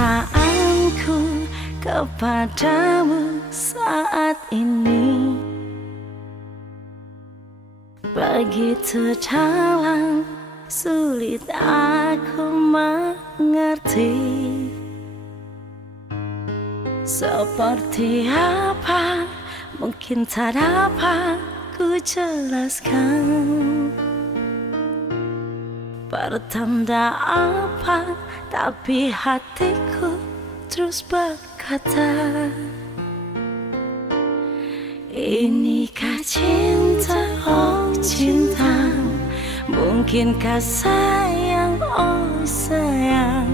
Perasaanku kepadamu saat ini begitu dalam, sulit aku mengerti. Seperti apa, mungkin tak dapat ku jelaskan. Pertanda apa, tapi hatiku terus berkata, inikah cinta, oh cinta? Mungkinkah sayang, oh sayang?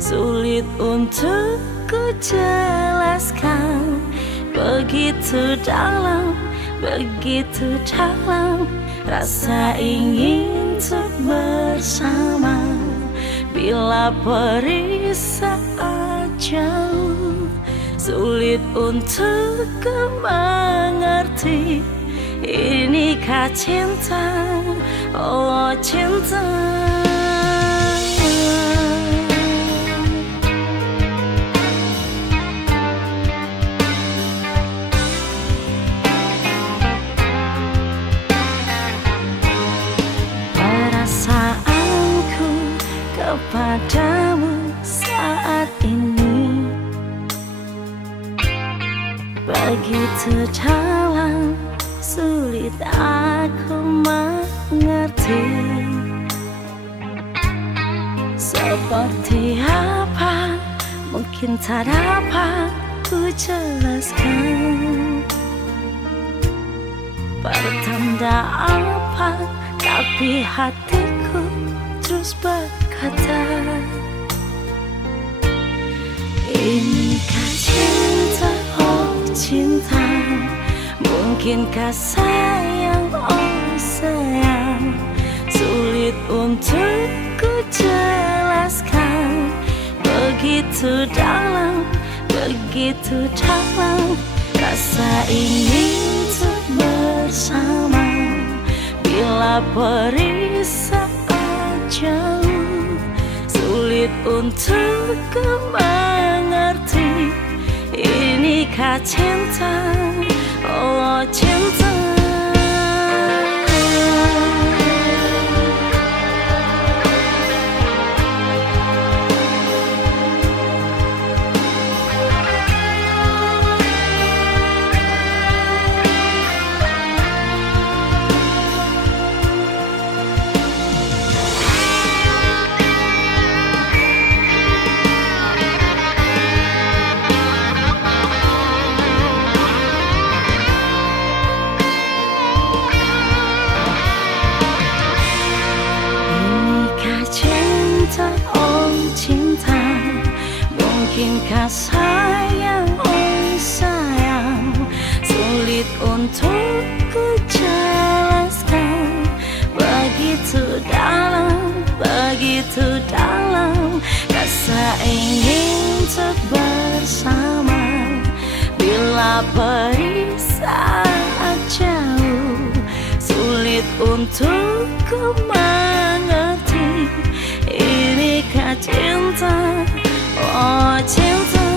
Sulit untuk ku jelaskan. Begitu dalam rasa ingin untuk bersama. Bila perih saat jauh, sulit untuk ku mengerti. Inikah cinta, oh cinta? Perasaanku kepadamu saat ini begitu dalam, sulit aku mengerti. Seperti apa, mungkin tak dapat ku jelaskan. Pertanda apa, tapi hatiku terus berkata, inikah cinta, oh cinta? Mungkinkah sayang, oh sayang? Sulit untuk ku jelaskan. Begitu dalam rasa ingin untuk bersama. Bila perih saat jauh, sulit untuk ku mengerti. Inikah cinta, oh cinta? Mungkinkah sayang, oh sayang? Sulit untuk ku jelaskan. Begitu dalam rasa ingin untuk bersama. Bila perih saat jauh, sulit untuk ku mengerti. Inikah cinta, oh cinta?